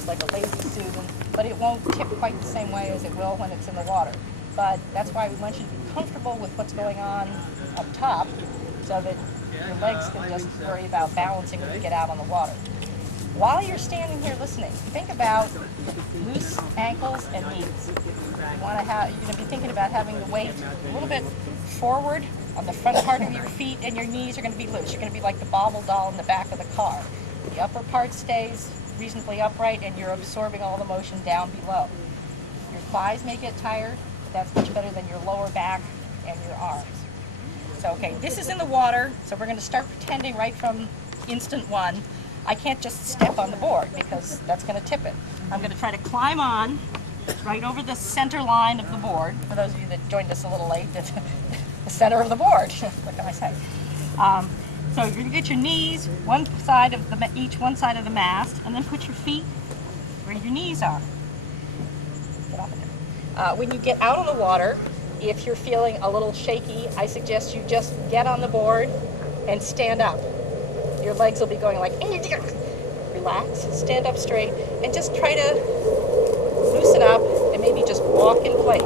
is like a lazy Susan, but it won't tip quite the same way as it will when it's in the water. But that's why we want you to be comfortable with what's going on up top, so that your legs can just worry about balancing when you get out on the water. While you're standing here listening, think about loose ankles and knees. You're going to be thinking about having the weight a little bit forward on the front part of your feet, and your knees are going to be loose. You're going to be like the bobble doll in the back of the car. The upper part stays reasonably upright, and you're absorbing all the motion down below. Your thighs may get tired, but that's much better than your lower back and your arms. So, okay, this is in the water, so we're going to start pretending right from instant one. I can't just step on the board because that's going to tip it. I'm going to try to climb on right over the center line of the board. For those of you that joined us a little late, the center of the board. What can I say? So you're going to get your knees each one side of the mast, and then put your feet where your knees are. Get off of there. When you get out on the water, if you're feeling a little shaky, I suggest you just get on the board and stand up. Your legs will be going like, relax, stand up straight, and just try to loosen up and maybe just walk in place.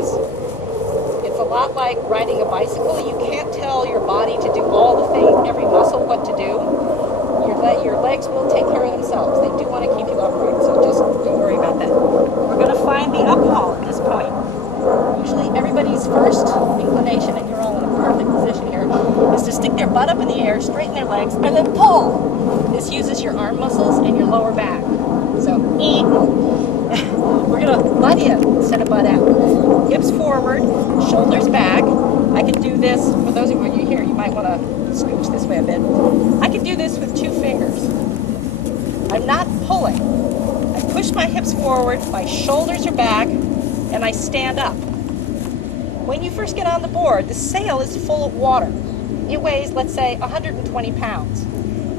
It's a lot like riding a bicycle. You can't tell your body to do all the things, every muscle what to do. Your legs will take care of themselves. They do want to keep you upright, so just don't worry about that. We're going to find the up haul at this point. Usually everybody's first inclination, and you're all in a perfect position here, is to stick their butt up in the air, straighten their legs, and then pull. This uses your arm muscles and your lower back. So, we're going to butt in instead of butt out. Hips forward, shoulders back. I can do this, for those of you here, you might want to scooch this way a bit. I can do this with 2 fingers. I'm not pulling. I push my hips forward, my shoulders are back, and I stand up. When you first get on the board, the sail is full of water. It weighs, let's say, 120 pounds.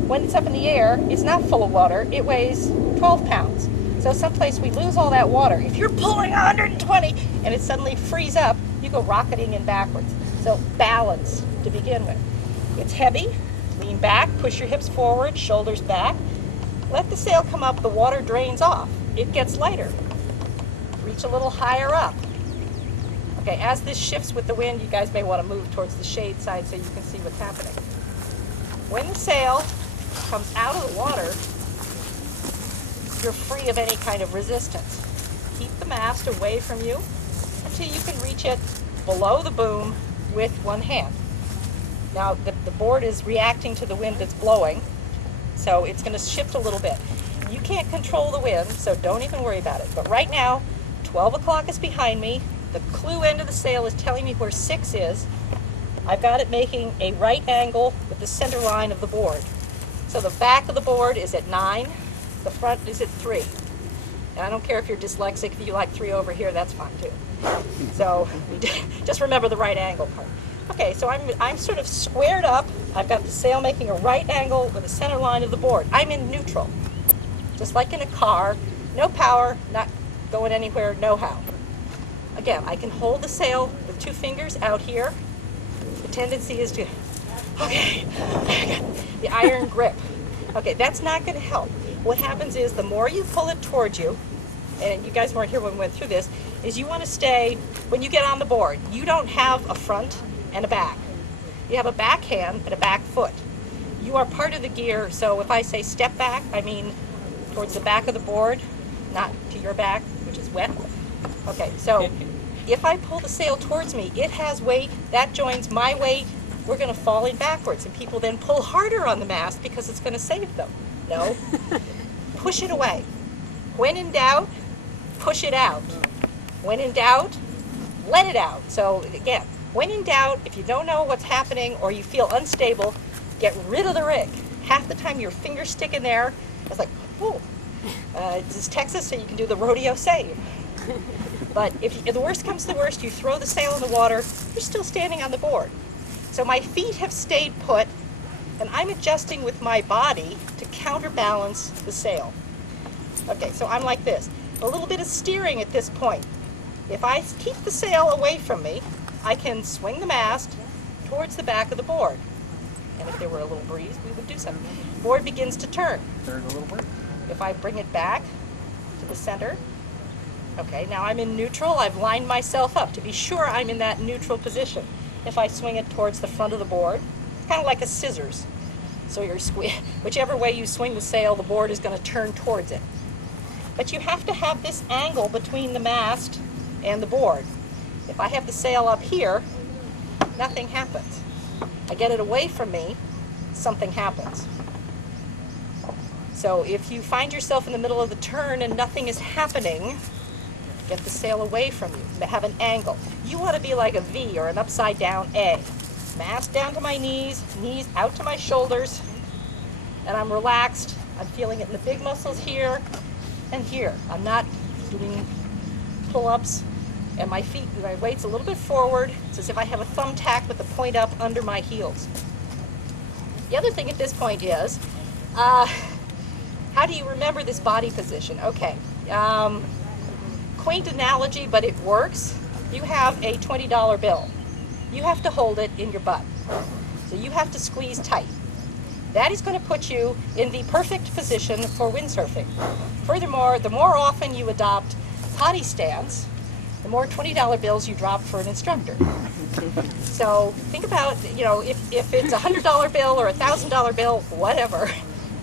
When it's up in the air, it's not full of water. It weighs 12 pounds. So someplace we lose all that water. If you're pulling 120 and it suddenly frees up, you go rocketing in backwards. So balance to begin with. It's heavy. Lean back, push your hips forward, shoulders back. Let the sail come up, the water drains off. It gets lighter. Reach a little higher up. Okay, as this shifts with the wind, you guys may want to move towards the shade side so you can see what's happening. When the sail comes out of the water, you're free of any kind of resistance. Keep the mast away from you until you can reach it below the boom with one hand. Now, the board is reacting to the wind that's blowing, so it's going to shift a little bit. You can't control the wind, so don't even worry about it. But right now, 12 o'clock is behind me. The clue end of the sail is telling me where 6 is. I've got it making a right angle with the center line of the board. So the back of the board is at 9, the front is at 3. And I don't care if you're dyslexic, if you like 3 over here, that's fine too. So just remember the right angle part. Okay, so I'm sort of squared up. I've got the sail making a right angle with the center line of the board. I'm in neutral. Just like in a car, no power, not going anywhere, no how. Again, I can hold the sail with 2 fingers out here. The tendency is to, okay, the iron grip. Okay, that's not going to help. What happens is the more you pull it towards you, and you guys weren't here when we went through this, is you want to stay, when you get on the board, you don't have a front and a back. You have a back hand and a back foot. You are part of the gear, so if I say step back, I mean towards the back of the board, not to your back, which is wet. Okay, so if I pull the sail towards me, it has weight, that joins my weight, we're going to fall in backwards, and people then pull harder on the mast because it's going to save them. No, push it away. When in doubt, push it out. When in doubt, let it out. So again, when in doubt, if you don't know what's happening or you feel unstable, get rid of the rig. Half the time your fingers stick in there, it's like, oh, this is Texas, so you can do the rodeo save. But if the worst comes to the worst, you throw the sail in the water, you're still standing on the board. So my feet have stayed put, and I'm adjusting with my body to counterbalance the sail. Okay, so I'm like this. A little bit of steering at this point. If I keep the sail away from me, I can swing the mast towards the back of the board. And if there were a little breeze, we would do something. Board begins to turn. Turn a little bit. If I bring it back to to the center. Okay, now I'm in neutral. I've lined myself up to be sure I'm in that neutral position. If I swing it towards the front of the board, kind of like a scissors. So you're whichever way you swing the sail, the board is going to turn towards it. But you have to have this angle between the mast and the board. If I have the sail up here, nothing happens. I get it away from me, something happens. So if you find yourself in the middle of the turn and nothing is happening, get the sail away from you. Have an angle. You want to be like a V or an upside down A. Mast down to my knees, knees out to my shoulders, and I'm relaxed. I'm feeling it in the big muscles here and here. I'm not doing pull-ups, and my feet, my weight's a little bit forward. It's as if I have a thumbtack with the point up under my heels. The other thing at this point is, how do you remember this body position? Okay, quaint analogy, but it works. You have a $20 bill. You have to hold it in your butt. So you have to squeeze tight. That is going to put you in the perfect position for windsurfing. Furthermore, the more often you adopt potty stance, the more $20 bills you drop for an instructor. So think about, if it's a $100 bill or a $1,000 bill, whatever.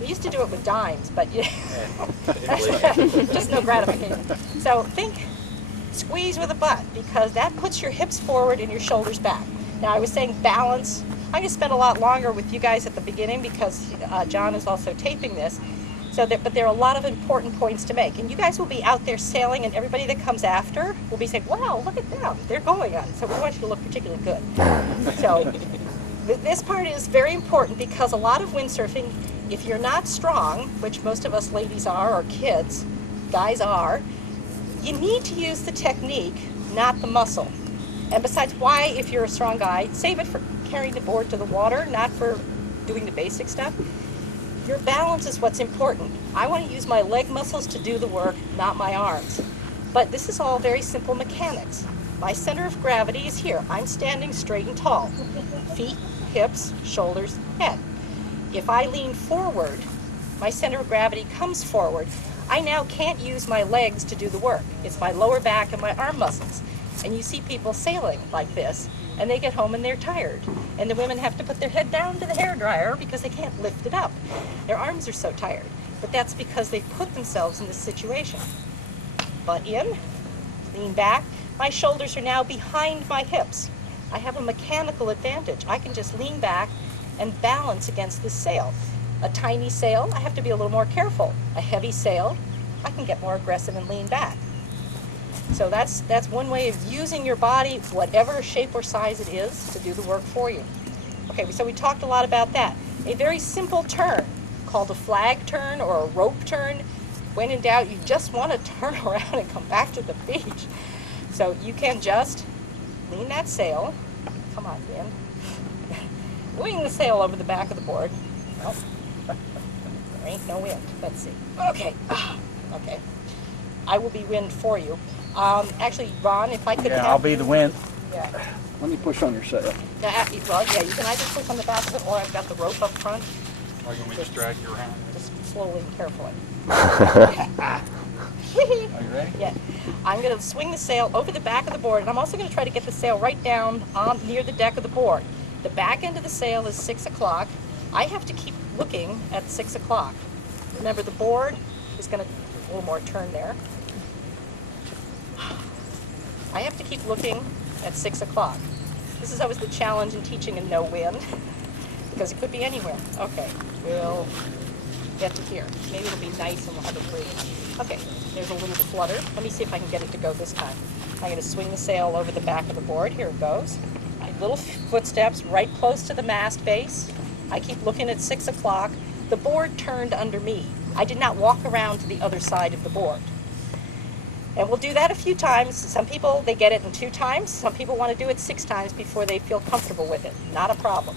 We used to do it with dimes, but just no gratification. So think squeeze with a butt, because that puts your hips forward and your shoulders back. Now I was saying balance. I'm going to spend a lot longer with you guys at the beginning because John is also taping this. But there are a lot of important points to make. And you guys will be out there sailing, and everybody that comes after will be saying, wow, look at them. They're going on. So we want you to look particularly good. So this part is very important because a lot of windsurfing, if you're not strong, which most of us ladies are, or kids, guys are, you need to use the technique, not the muscle. And besides, why, if you're a strong guy, save it for carrying the board to the water, not for doing the basic stuff. Your balance is what's important. I want to use my leg muscles to do the work, not my arms. But this is all very simple mechanics. My center of gravity is here. I'm standing straight and tall. Feet, hips, shoulders, head. If I lean forward, my center of gravity comes forward. I now can't use my legs to do the work. It's my lower back and my arm muscles. And you see people sailing like this, and they get home and they're tired. And the women have to put their head down to the hairdryer because they can't lift it up. Their arms are so tired. But that's because they've put themselves in this situation. Butt in, lean back. My shoulders are now behind my hips. I have a mechanical advantage. I can just lean back and balance against this sail. A tiny sail, I have to be a little more careful. A heavy sail, I can get more aggressive and lean back. So that's one way of using your body, whatever shape or size it is, to do the work for you. Okay, so we talked a lot about that. A very simple turn called a flag turn or a rope turn. When in doubt, you just want to turn around and come back to the beach. So you can just lean that sail. Come on, Dan. Wing the sail over the back of the board. Oh, there ain't no wind. Let's see. Okay. Okay. I will be wind for you. Actually, Ron, if I could have... I'll be the wind. Yeah. Let me push on your sail. Well, yeah, you can either push on the back of it or I've got the rope up front. Or you want me to just drag you around? Just slowly and carefully. Are you ready? Yeah. I'm going to swing the sail over the back of the board, and I'm also going to try to get the sail right down near the deck of the board. The back end of the sail is 6 o'clock. I have to keep looking at 6 o'clock. Remember, the board is going to... A little more turn there. I have to keep looking at 6 o'clock. This is always the challenge in teaching in no wind, because it could be anywhere. Okay, we'll get to here. Maybe it'll be nice and we'll have a breeze. Okay, there's a little flutter. Let me see if I can get it to go this time. I'm going to swing the sail over the back of the board. Here it goes. My little footsteps right close to the mast base. I keep looking at 6 o'clock. The board turned under me. I did not walk around to the other side of the board. And we'll do that a few times. Some people, they get it in 2 times. Some people want to do it 6 times before they feel comfortable with it. Not a problem.